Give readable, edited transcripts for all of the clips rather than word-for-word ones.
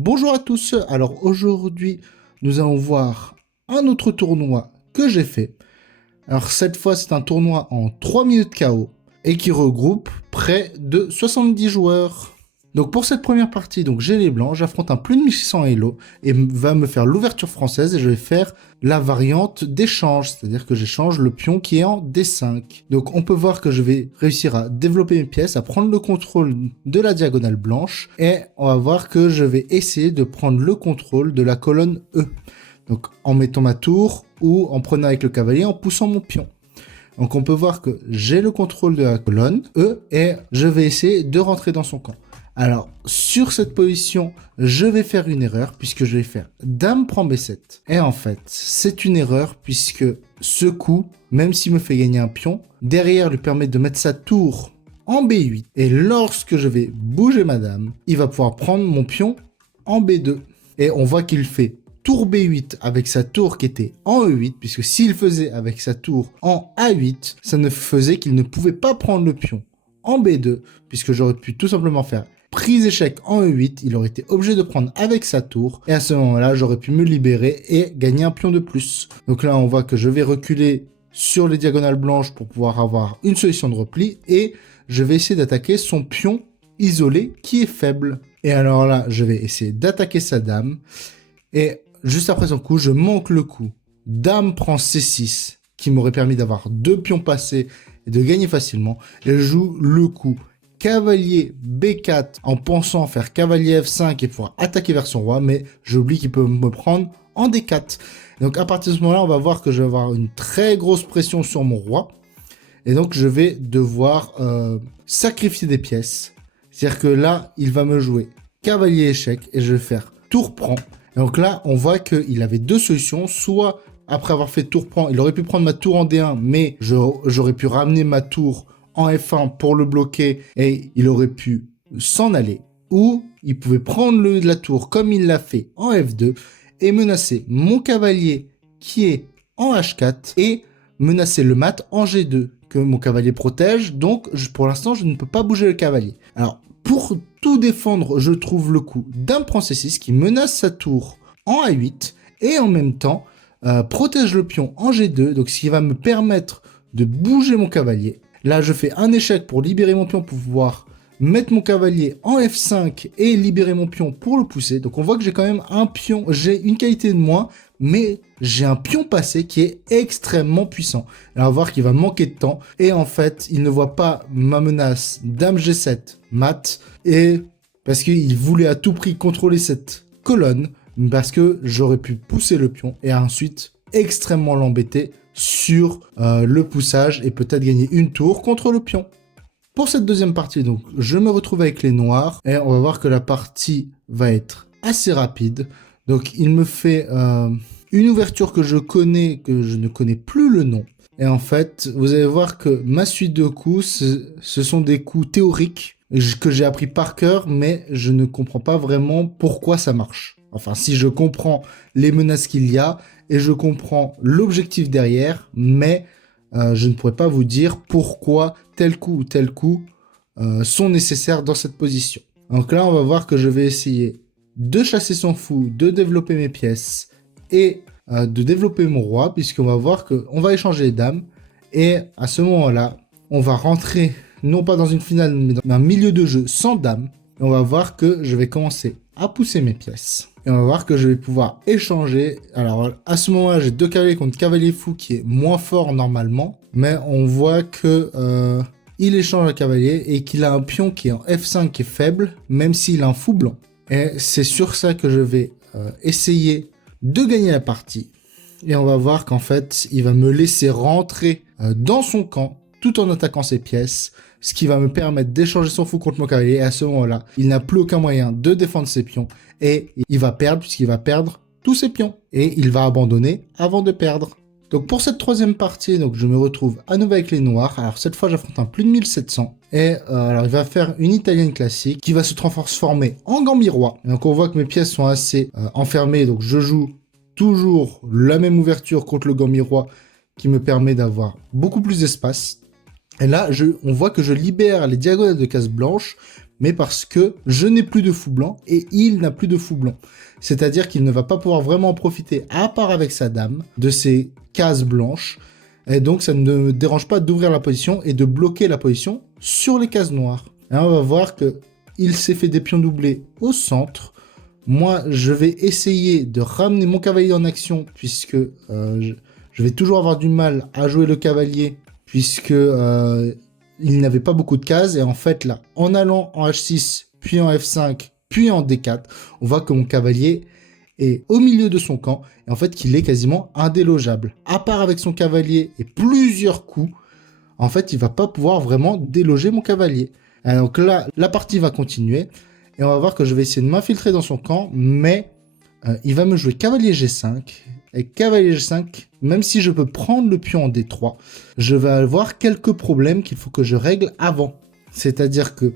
Bonjour à tous, alors aujourd'hui nous allons voir un autre tournoi que j'ai fait. Alors cette fois c'est un tournoi en 3 minutes KO et qui regroupe près de 70 joueurs. Donc pour cette première partie, donc j'ai les blancs, j'affronte un plus de 1600 Elo et va me faire l'ouverture française et je vais faire la variante d'échange, c'est-à-dire que j'échange le pion qui est en D5. Donc on peut voir que je vais réussir à développer mes pièces, à prendre le contrôle de la diagonale blanche et on va voir que je vais essayer de prendre le contrôle de la colonne E. Donc en mettant ma tour ou en prenant avec le cavalier, en poussant mon pion. Donc on peut voir que j'ai le contrôle de la colonne E et je vais essayer de rentrer dans son camp. Alors, sur cette position, je vais faire une erreur puisque je vais faire Dame prend B7. Et en fait, c'est une erreur puisque ce coup, même s'il me fait gagner un pion, derrière lui permet de mettre sa tour en B8. Et lorsque je vais bouger ma dame, il va pouvoir prendre mon pion en B2. Et on voit qu'il fait tour B8 avec sa tour qui était en E8, puisque s'il faisait avec sa tour en A8, ça ne faisait qu'il ne pouvait pas prendre le pion en B2, puisque j'aurais pu tout simplement faire prise échec en E8, il aurait été obligé de prendre avec sa tour, et à ce moment-là, j'aurais pu me libérer et gagner un pion de plus. Donc là, on voit que je vais reculer sur les diagonales blanches pour pouvoir avoir une solution de repli, et je vais essayer d'attaquer son pion isolé qui est faible. Et alors là, je vais essayer d'attaquer sa dame, et juste après son coup, je manque le coup. Dame prend C6, qui m'aurait permis d'avoir 2 pions passés et de gagner facilement, et je joue le coup cavalier B4 en pensant faire cavalier F5 et pouvoir attaquer vers son roi, mais j'oublie qu'il peut me prendre en D4. Donc à partir de ce moment-là, on va voir que je vais avoir une très grosse pression sur mon roi, et donc je vais devoir sacrifier des pièces. C'est-à-dire que là, il va me jouer cavalier échec, et je vais faire tour prend. Et donc là, on voit qu'il avait deux solutions, soit après avoir fait tour prend, il aurait pu prendre ma tour en D1, mais j'aurais pu ramener ma tour en F1 pour le bloquer et il aurait pu s'en aller. Ou il pouvait prendre la tour comme il l'a fait en F2 et menacer mon cavalier qui est en H4 et menacer le mat en G2 que mon cavalier protège. Donc pour l'instant, je ne peux pas bouger le cavalier. Alors pour tout défendre, je trouve le coup Dame prend C6 qui menace sa tour en A8 et en même temps protège le pion en G2, donc ce qui va me permettre de bouger mon cavalier. Là, je fais un échec pour libérer mon pion pour pouvoir mettre mon cavalier en F5 et libérer mon pion pour le pousser. Donc on voit que j'ai quand même un pion, j'ai une qualité de moins, mais j'ai un pion passé qui est extrêmement puissant. Et on va voir qu'il va manquer de temps. Et en fait, il ne voit pas ma menace Dame G7 mat, et parce qu'il voulait à tout prix contrôler cette colonne, parce que j'aurais pu pousser le pion et ensuite extrêmement l'embêter sur le poussage et peut-être gagner une tour contre le pion. Pour cette deuxième partie, donc, je me retrouve avec les noirs et on va voir que la partie va être assez rapide. Donc il me fait une ouverture que je connais, que je ne connais plus le nom. Et en fait, vous allez voir que ma suite de coups, ce sont des coups théoriques que j'ai appris par cœur, mais je ne comprends pas vraiment pourquoi ça marche. Enfin, si je comprends les menaces qu'il y a, et je comprends l'objectif derrière, mais je ne pourrais pas vous dire pourquoi tel coup ou tel coup sont nécessaires dans cette position. Donc là, on va voir que je vais essayer de chasser son fou, de développer mes pièces, et de développer mon roi, puisqu'on va voir qu'on va échanger les dames, et à ce moment-là, on va rentrer non pas dans une finale, mais dans un milieu de jeu sans dames, et on va voir que je vais commencer à pousser mes pièces. Et on va voir que je vais pouvoir échanger. Alors à ce moment-là, j'ai 2 cavaliers contre cavalier fou qui est moins fort normalement. Mais on voit que il échange un cavalier et qu'il a un pion qui est en F5 qui est faible, même s'il a un fou blanc. Et c'est sur ça que je vais essayer de gagner la partie. Et on va voir qu'en fait, il va me laisser rentrer dans son camp tout en attaquant ses pièces, ce qui va me permettre d'échanger son fou contre mon cavalier, et à ce moment-là, il n'a plus aucun moyen de défendre ses pions, et il va perdre, puisqu'il va perdre tous ses pions, et il va abandonner avant de perdre. Donc pour cette troisième partie, donc je me retrouve à nouveau avec les noirs. Alors cette fois, j'affronte un plus de 1700, et alors il va faire une italienne classique, qui va se transformer en gambit-roi. Donc on voit que mes pièces sont assez enfermées, donc je joue toujours la même ouverture contre le gambit-roi, qui me permet d'avoir beaucoup plus d'espace. Et là, on voit que je libère les diagonales de cases blanches mais parce que je n'ai plus de fou blanc et il n'a plus de fou blanc. C'est-à-dire qu'il ne va pas pouvoir vraiment en profiter, à part avec sa dame, de ces cases blanches. Et donc, ça ne me dérange pas d'ouvrir la position et de bloquer la position sur les cases noires. Et on va voir qu'il s'est fait des pions doublés au centre. Moi, je vais essayer de ramener mon cavalier en action, puisque je vais toujours avoir du mal à jouer le cavalier, puisque il n'avait pas beaucoup de cases. Et en fait, là, en allant en H6, puis en F5, puis en D4, on voit que mon cavalier est au milieu de son camp, et en fait qu'il est quasiment indélogeable. À part avec son cavalier et plusieurs coups, en fait, il va pas pouvoir vraiment déloger mon cavalier. Et donc là, la partie va continuer, et on va voir que je vais essayer de m'infiltrer dans son camp, mais il va me jouer cavalier G5, et cavalier G5, même si je peux prendre le pion en D3, je vais avoir quelques problèmes qu'il faut que je règle avant. C'est-à-dire que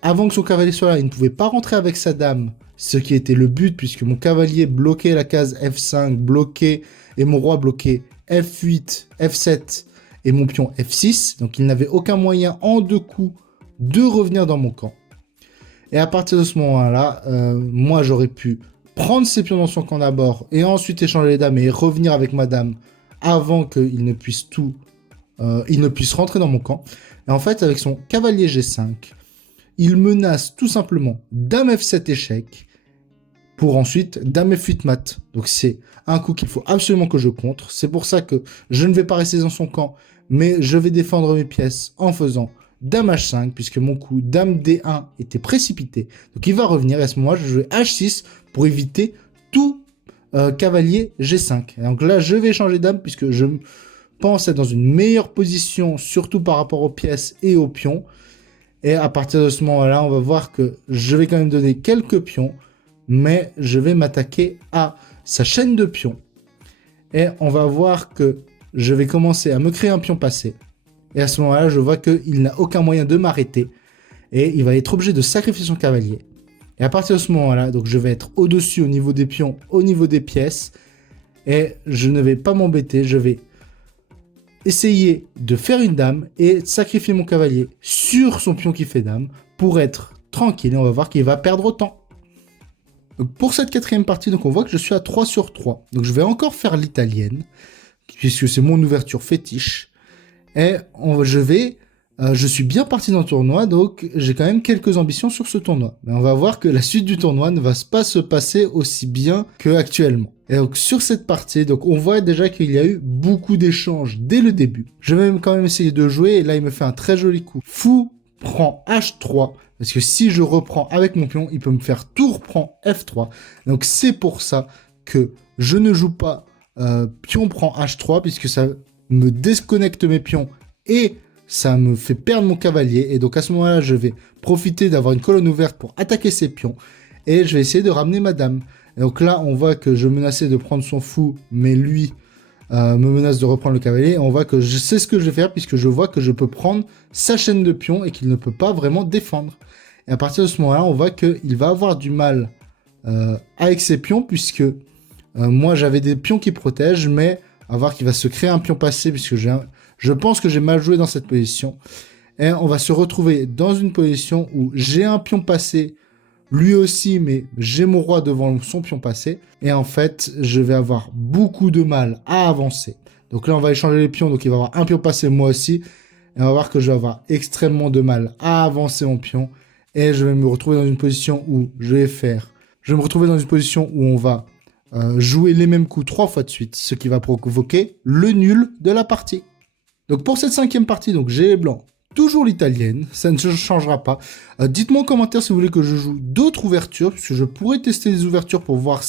avant que son cavalier soit là, il ne pouvait pas rentrer avec sa dame, ce qui était le but, puisque mon cavalier bloquait la case F5, bloquait, et mon roi bloquait F8, F7, et mon pion F6, donc il n'avait aucun moyen en 2 coups de revenir dans mon camp. Et à partir de ce moment-là, moi j'aurais pu prendre ses pions dans son camp d'abord, et ensuite échanger les dames et revenir avec ma dame avant qu'il ne puisse il ne puisse rentrer dans mon camp. Et en fait, avec son cavalier G5, il menace tout simplement dame F7 échec, pour ensuite dame F8 mat. Donc c'est un coup qu'il faut absolument que je contre. C'est pour ça que je ne vais pas rester dans son camp, mais je vais défendre mes pièces en faisant dame H5, puisque mon coup dame D1 était précipité. Donc il va revenir, et à ce moment-là, je vais H6 pour éviter tout cavalier G5. Et donc là, je vais changer dame, puisque je pense être dans une meilleure position, surtout par rapport aux pièces et aux pions. Et à partir de ce moment-là, on va voir que je vais quand même donner quelques pions, mais je vais m'attaquer à sa chaîne de pions. Et on va voir que je vais commencer à me créer un pion passé. Et à ce moment-là, je vois qu'il n'a aucun moyen de m'arrêter. Et il va être obligé de sacrifier son cavalier. Et à partir de ce moment-là, donc je vais être au-dessus au niveau des pions, au niveau des pièces. Et je ne vais pas m'embêter, je vais essayer de faire une dame et de sacrifier mon cavalier sur son pion qui fait dame pour être tranquille. Et on va voir qu'il va perdre autant. Donc pour cette quatrième partie, donc on voit que je suis à 3 sur 3. Donc je vais encore faire l'italienne, puisque c'est mon ouverture fétiche. Et je suis bien parti dans le tournoi, donc j'ai quand même quelques ambitions sur ce tournoi. Mais on va voir que la suite du tournoi ne va pas se passer aussi bien qu'actuellement. Et donc sur cette partie, donc on voit déjà qu'il y a eu beaucoup d'échanges dès le début. Je vais même quand même essayer de jouer, et là il me fait un très joli coup. Fou prend H3, parce que si je reprends avec mon pion, il peut me faire tour prend F3. Donc c'est pour ça que je ne joue pas pion prend H3, puisque ça me déconnecte mes pions et ça me fait perdre mon cavalier. Et donc à ce moment-là, je vais profiter d'avoir une colonne ouverte pour attaquer ses pions, et je vais essayer de ramener ma dame. Et donc là, on voit que je menaçais de prendre son fou, mais lui me menace de reprendre le cavalier. Et on voit que je sais ce que je vais faire, puisque je vois que je peux prendre sa chaîne de pions et qu'il ne peut pas vraiment défendre. Et à partir de ce moment-là, on voit qu'il va avoir du mal avec ses pions, puisque moi j'avais des pions qui protègent, mais on va voir qu'il va se créer un pion passé, puisque je pense que j'ai mal joué dans cette position. Et on va se retrouver dans une position où j'ai un pion passé, lui aussi, mais j'ai mon roi devant son pion passé. Et en fait, je vais avoir beaucoup de mal à avancer. Donc là, on va échanger les pions, donc il va avoir un pion passé, moi aussi. Et on va voir que je vais avoir extrêmement de mal à avancer mon pion. Et je vais me retrouver dans une position où on va jouer les mêmes coups 3 fois de suite, ce qui va provoquer le nul de la partie. Donc pour cette 5e partie, donc j'ai les blancs, toujours l'italienne, ça ne changera pas. Dites-moi en commentaire si vous voulez que je joue d'autres ouvertures, puisque je pourrais tester des ouvertures pour voir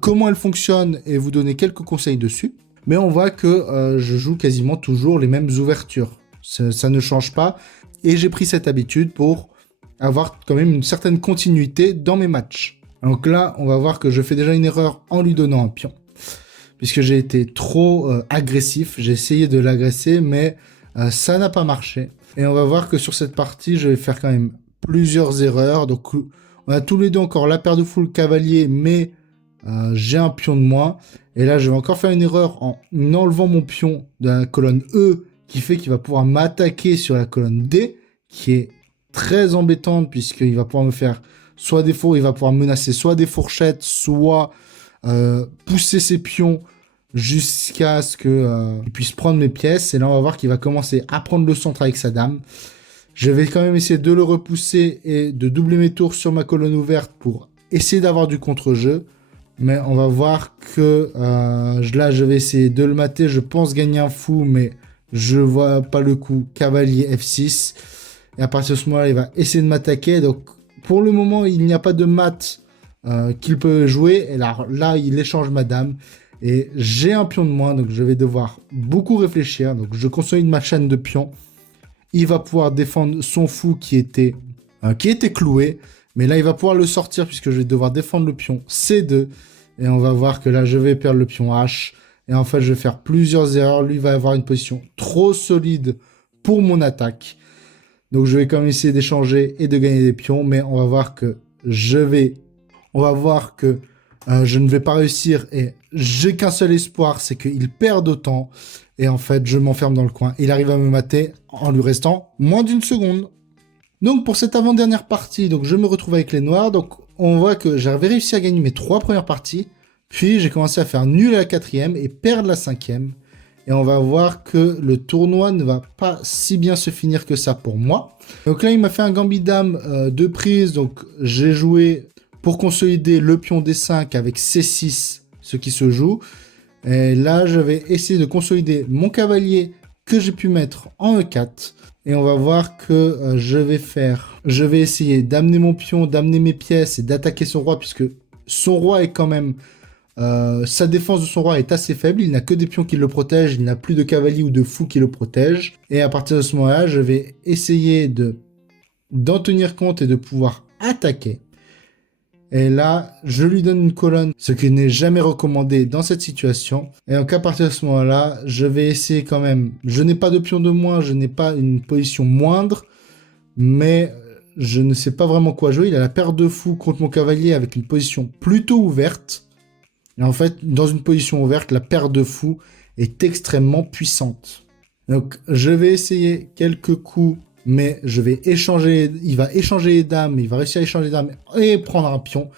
comment elles fonctionnent et vous donner quelques conseils dessus. Mais on voit que je joue quasiment toujours les mêmes ouvertures. Ça ne change pas, et j'ai pris cette habitude pour avoir quand même une certaine continuité dans mes matchs. Donc là, on va voir que je fais déjà une erreur en lui donnant un pion, puisque j'ai été trop agressif. J'ai essayé de l'agresser, mais ça n'a pas marché. Et on va voir que sur cette partie, je vais faire quand même plusieurs erreurs. Donc on a tous les deux encore la paire de fou, le cavalier, mais j'ai un pion de moins. Et là, je vais encore faire une erreur en enlevant mon pion de la colonne E, qui fait qu'il va pouvoir m'attaquer sur la colonne D, qui est très embêtante puisqu'il va pouvoir me faire soit des fours, il va pouvoir menacer soit des fourchettes, soit pousser ses pions jusqu'à ce qu'il puisse prendre mes pièces. Et là, on va voir qu'il va commencer à prendre le centre avec sa dame. Je vais quand même essayer de le repousser et de doubler mes tours sur ma colonne ouverte pour essayer d'avoir du contre-jeu. Mais on va voir que là, je vais essayer de le mater. Je pense gagner un fou, mais je vois pas le coup. Cavalier F6. Et à partir de ce moment-là, il va essayer de m'attaquer. Donc, pour le moment, il n'y a pas de mat qu'il peut jouer. Et là, il échange ma dame. Et j'ai un pion de moins, donc je vais devoir beaucoup réfléchir. Donc, je consolide ma chaîne de pions. Il va pouvoir défendre son fou qui était cloué. Mais là, il va pouvoir le sortir puisque je vais devoir défendre le pion C2. Et on va voir que là, je vais perdre le pion H. Et en fait, je vais faire plusieurs erreurs. Lui va avoir une position trop solide pour mon attaque. Donc, je vais quand même essayer d'échanger et de gagner des pions. Mais on va voir que je ne vais pas réussir. Et j'ai qu'un seul espoir, c'est qu'il perde autant. Et en fait, je m'enferme dans le coin. Il arrive à me mater en lui restant moins d'une seconde. Donc pour cette avant-dernière partie, donc je me retrouve avec les noirs. Donc on voit que j'avais réussi à gagner mes 3 premières parties. Puis j'ai commencé à faire nul à la 4e et perdre la 5e. Et on va voir que le tournoi ne va pas si bien se finir que ça pour moi. Donc là, il m'a fait un gambit dame de prise. Donc j'ai joué pour consolider le pion D5 avec C6, ce qui se joue. Et là, je vais essayer de consolider mon cavalier que j'ai pu mettre en E4. Et on va voir que je vais essayer d'amener mon pion, d'amener mes pièces et d'attaquer son roi, puisque son roi est quand même... sa défense de son roi est assez faible, il n'a que des pions qui le protègent, il n'a plus de cavalier ou de fou qui le protègent. Et à partir de ce moment-là, je vais essayer d'en tenir compte et de pouvoir attaquer. Et là, je lui donne une colonne, ce qui n'est jamais recommandé dans cette situation. Et donc à partir de ce moment-là, je vais essayer quand même. Je n'ai pas de pion de moins, je n'ai pas une position moindre, mais je ne sais pas vraiment quoi jouer. Il a la paire de fou contre mon cavalier avec une position plutôt ouverte. Et en fait, dans une position ouverte, la paire de fou est extrêmement puissante. Donc je vais essayer quelques coups. Mais je vais échanger, il va échanger les dames, il va réussir à échanger les dames et prendre un pion.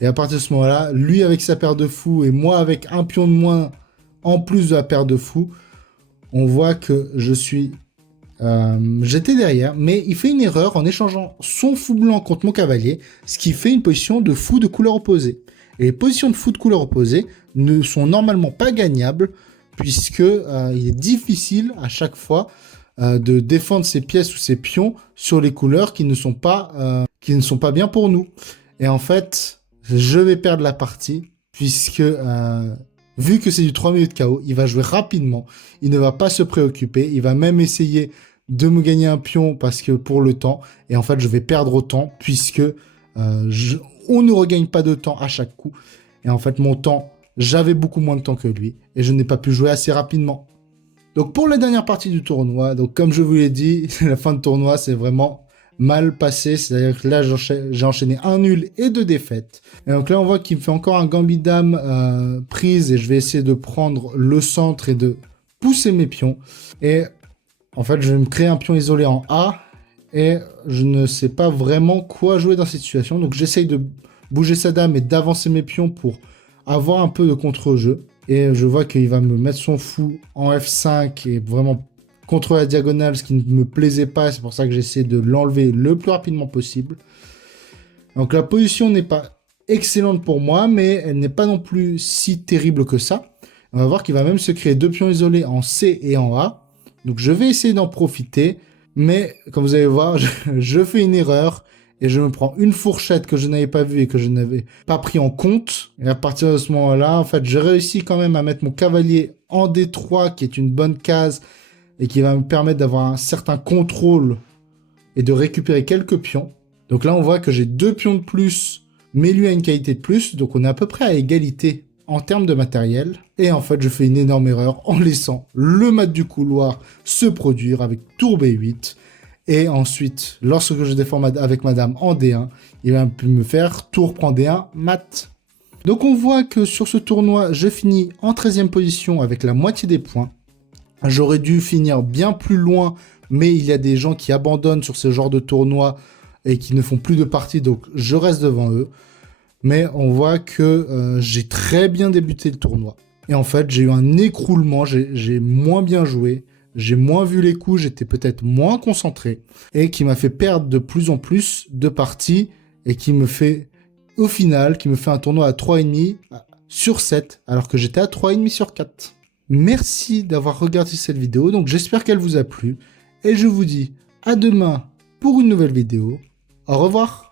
Et à partir de ce moment-là, lui avec sa paire de fous et moi avec un pion de moins en plus de la paire de fous, on voit que j'étais derrière, mais il fait une erreur en échangeant son fou blanc contre mon cavalier, ce qui fait une position de fou de couleur opposée. Et les positions de fou de couleur opposée ne sont normalement pas gagnables, puisque il est difficile à chaque fois de défendre ses pièces ou ses pions sur les couleurs qui ne sont pas bien pour nous. Et en fait, je vais perdre la partie puisque vu que c'est du 3 minutes KO, il va jouer rapidement, il ne va pas se préoccuper, il va même essayer de me gagner un pion parce que pour le temps, et en fait je vais perdre autant puisque on ne regagne pas de temps à chaque coup. Et en fait mon temps, j'avais beaucoup moins de temps que lui et je n'ai pas pu jouer assez rapidement. Donc pour la dernière partie du tournoi, donc comme je vous l'ai dit, la fin de tournoi c'est vraiment mal passé, c'est-à-dire que là j'ai enchaîné un nul et 2 défaites. Et donc là on voit qu'il me fait encore un gambit dame prise et je vais essayer de prendre le centre et de pousser mes pions. Et en fait je vais me créer un pion isolé en A et je ne sais pas vraiment quoi jouer dans cette situation. Donc j'essaye de bouger sa dame et d'avancer mes pions pour avoir un peu de contre-jeu. Et je vois qu'il va me mettre son fou en F5 et vraiment contre la diagonale, ce qui ne me plaisait pas. C'est pour ça que j'essaie de l'enlever le plus rapidement possible. Donc la position n'est pas excellente pour moi, mais elle n'est pas non plus si terrible que ça. On va voir qu'il va même se créer 2 pions isolés en C et en A. Donc je vais essayer d'en profiter. Mais comme vous allez voir, je fais une erreur. Et je me prends une fourchette que je n'avais pas vue et que je n'avais pas pris en compte. Et à partir de ce moment-là, en fait, j'ai réussi quand même à mettre mon cavalier en D3, qui est une bonne case, et qui va me permettre d'avoir un certain contrôle et de récupérer quelques pions. Donc là, on voit que j'ai 2 pions de plus, mais lui a une qualité de plus. Donc on est à peu près à égalité en termes de matériel. Et en fait, je fais une énorme erreur en laissant le mat du couloir se produire avec tour B8. Et ensuite, lorsque je défends avec madame en D1, il va me faire tour prend D1 mat. Donc on voit que sur ce tournoi, je finis en 13e position avec la moitié des points. J'aurais dû finir bien plus loin mais il y a des gens qui abandonnent sur ce genre de tournoi et qui ne font plus de parties, donc je reste devant eux. Mais on voit que j'ai très bien débuté le tournoi. Et en fait, j'ai eu un écroulement, j'ai moins bien joué, j'ai moins vu les coups, j'étais peut-être moins concentré, et qui m'a fait perdre de plus en plus de parties, et qui me fait, au final, qui me fait un tournoi à 3,5 sur 7, alors que j'étais à 3,5 sur 4. Merci d'avoir regardé cette vidéo, donc j'espère qu'elle vous a plu, et je vous dis à demain pour une nouvelle vidéo. Au revoir.